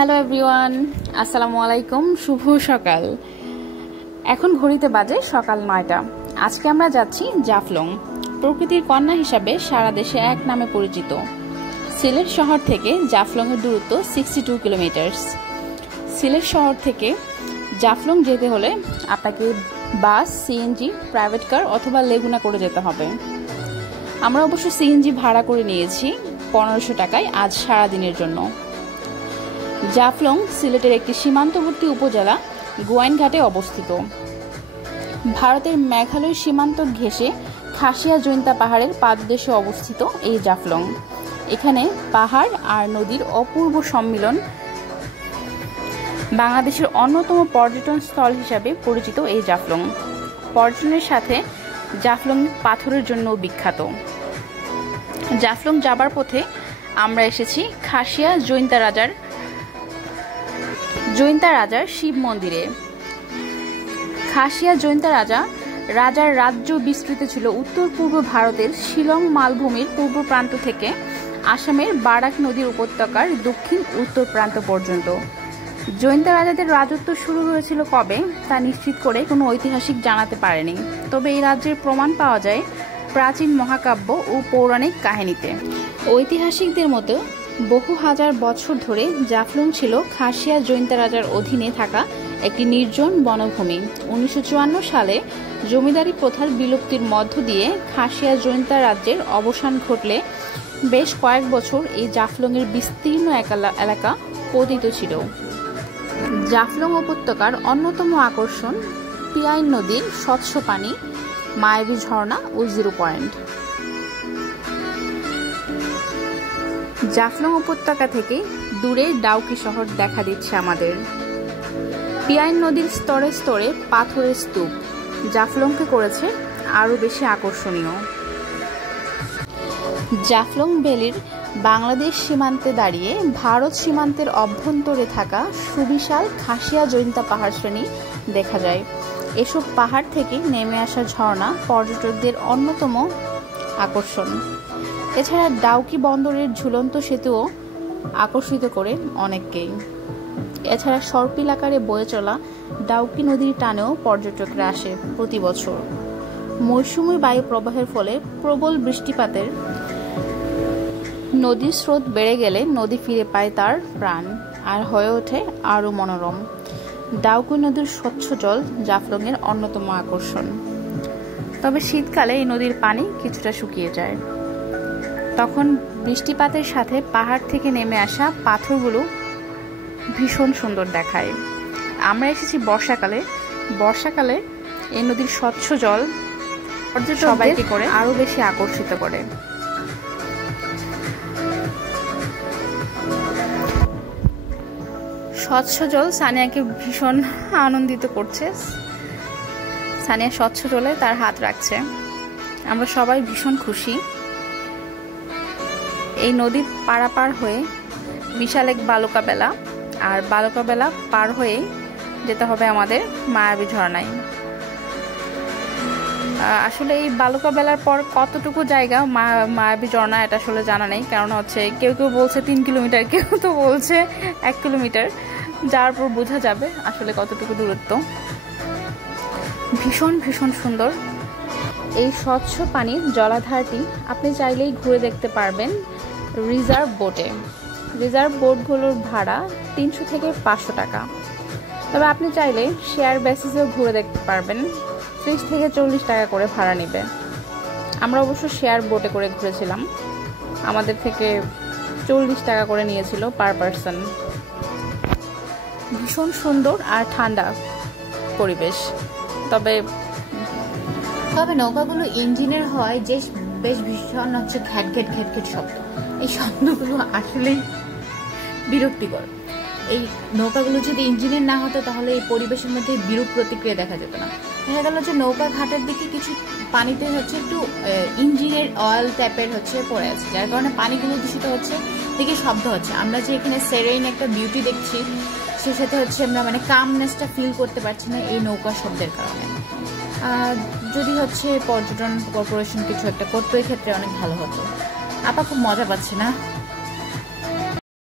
Hello everyone, আসসালামু আলাইকুম। শুভ সকাল। এখন ঘড়িতে বাজে সকাল 9টা। আজকে আমরা যাচ্ছি জাফলং। প্রকৃতির কন্যা হিসাবে সারা দেশে এক নামে পরিচিত। সিলেট শহর থেকে জাফলংয়ের দূরত্ব 62 কিলোমিটার। সিলেট শহর থেকে জাফলং যেতে হলে আপনাকে বাস, সিএনজি, প্রাইভেট কার অথবা লেগুনা করে যেতে হবে। আমরা অবশ্য সিএনজি ভাড়া করে নিয়েছি 1500 টাকায় আজ সারাদিনের জন্য। জাফলং সিলেটের একটি সীমান্তবর্তী উপজেলা, গোয়াইনঘাটে অবস্থিত। ভারতের মেঘালয় সীমান্ত ঘেঁষে খাসিয়া জৈন্তা পাহাড়ের পাদদেশে অবস্থিত এই জাফলং। এখানে পাহাড় আর নদীর অপূর্ব সম্মিলন। বাংলাদেশের অন্যতম পর্যটন স্থল হিসাবে পরিচিত এই জাফলং। পর্যটনের সাথে জাফলং পাথরের জন্য বিখ্যাত। জাফলং যাবার পথে আমরা এসেছি খাসিয়া জৈন্তা রাজার শিব মন্দিরে। খাসিয়া জৈন্তা রাজার রাজ্য বিস্তৃত ছিল উত্তর পূর্ব ভারতের শিলং মালভূমির পূর্ব প্রান্ত থেকে আসামের বারাক নদীর উপত্যকার দক্ষিণ উত্তর প্রান্ত পর্যন্ত। জৈন্তা রাজাদের রাজত্ব শুরু হয়েছিল কবে তা নিশ্চিত করে কোনো ঐতিহাসিক জানাতে পারেনি, তবে এই রাজ্যের প্রমাণ পাওয়া যায় প্রাচীন মহাকাব্য ও পৌরাণিক কাহিনীতে। ঐতিহাসিকদের মতো বহু হাজার বছর ধরে জাফলং ছিল খাসিয়া জৈন্তা রাজার অধীনে থাকা একটি নির্জন বনভূমি। 1954 সালে জমিদারি প্রথার বিলুপ্তির মধ্য দিয়ে খাসিয়া জৈন্তা রাজ্যের অবসান ঘটলে বেশ কয়েক বছর এই জাফলংয়ের বিস্তীর্ণ এলাকা পতিত ছিল। জাফলং উপত্যকার অন্যতম আকর্ষণ পিয়াইন নদীর স্বচ্ছ পানি, মায়াবী ঝর্ণা ও জিরো পয়েন্ট। জাফলং উপত্যকা থেকে দূরে ডাউকি শহর দেখা দিচ্ছে আমাদের। পিয়াইন নদীর স্তরে স্তরে পাথরের স্তূপ জাফলংকে করেছে আরো বেশি আকর্ষণীয়। জাফলং ভ্যালির বাংলাদেশ সীমান্তে দাঁড়িয়ে ভারত সীমান্তের অভ্যন্তরে থাকা সুবিশাল খাসিয়া জৈন্তা পাহাড় শ্রেণী দেখা যায়। এসব পাহাড় থেকে নেমে আসা ঝর্ণা পর্যটকদের অন্যতম আকর্ষণ। এছাড়া ডাউকি বন্দরের ঝুলন্ত সেতুও আকর্ষিত করে অনেককেই। এছাড়া সর্পিল আকারে বয়ে চলা ডাউকি নদীর টানেও পর্যটকরা আসে প্রতি বছর। মৌসুমী বায়ু প্রবাহের ফলে প্রবল বৃষ্টিপাতের নদীর স্রোত বেড়ে গেলে নদী ফিরে পায় তার প্রাণ আর হয়ে ওঠে আরও মনোরম। ডাউকি নদীর স্বচ্ছ জল জাফলংয়ের অন্যতম আকর্ষণ। তবে শীতকালে এই নদীর পানি কিছুটা শুকিয়ে যায়। তখন বৃষ্টিপাতের সাথে পাহাড় থেকে নেমে আসা পাথরগুলো ভীষণ সুন্দর দেখায়। আমরা এসেছি বর্ষাকালে এই নদীর স্বচ্ছ জল সবাইকে করে আরো বেশি আকর্ষিত করে। স্বচ্ছ জল সানিয়াকে ভীষণ আনন্দিত করছে। সানিয়া স্বচ্ছ জলে তার হাত রাখছে। আমরা সবাই ভীষণ খুশি। এই নদী পারাপার হয়ে বিশাল এক বালুকা বেলা, আর বালুকা বেলা পার হয়ে যেতে হবে আমাদের মায়াবী ঝর্ণায়। আসলে এই বালুকা বেলার পর কতটুকু জায়গা মায়াবী ঝর্ণা এটা আসলে জানা নেই, কারণ হচ্ছে কেউ কেউ বলছে 3 কিলোমিটার, কেউ তো বলছে 1 কিলোমিটার। যার পর বোঝা যাবে আসলে কতটুকু দূরত্ব। ভীষণ ভীষণ সুন্দর এই স্বচ্ছ পানির জলাধারটি। আপনি চাইলেই ঘুরে দেখতে পারবেন রিজার্ভ বোটে। রিজার্ভ বোটগুলোর ভাড়া 300 থেকে 500 টাকা। তবে আপনি চাইলে শেয়ার বেসিসেও ঘুরে দেখতে পারবেন। 30 থেকে 40 টাকা করে ভাড়া নেবে। আমরা অবশ্য শেয়ার বোটে করে ঘুরেছিলাম। আমাদের থেকে 40 টাকা করে নিয়েছিল পার পারসন। ভীষণ সুন্দর আর ঠান্ডা পরিবেশ। তবে নৌকাগুলো ইঞ্জিনের হয় যে বেশ ভীষণ হচ্ছে ঘ্যাট ঘ্যাট ঘ্যাট ঘ্যাট শব্দ। এই শব্দগুলো আসলেই বিরক্তিকর। এই নৌকাগুলো যদি ইঞ্জিনের না হতো তাহলে এই পরিবেশের মধ্যে বিরূপ প্রতিক্রিয়া দেখা যেত না। দেখা গেল যে নৌকা ঘাটের দিকে কিছু পানিতে হচ্ছে একটু ইঞ্জিনের অয়েল টাইপের হচ্ছে পড়ে আছে, যার কারণে পানিগুলো দূষিত হচ্ছে, দিকে শব্দ হচ্ছে। আমরা যে এখানে সেরেইন একটা বিউটি দেখছি, সে সাথে হচ্ছে আমরা মানে কামনেসটা ফিল করতে পারছি না এই নৌকা শব্দের কারণে। যদি হচ্ছে পর্যটন কর্পোরেশন কিছু একটা করতো এই ক্ষেত্রে অনেক ভালো হতো। আপা খুব মজা পাচ্ছি না।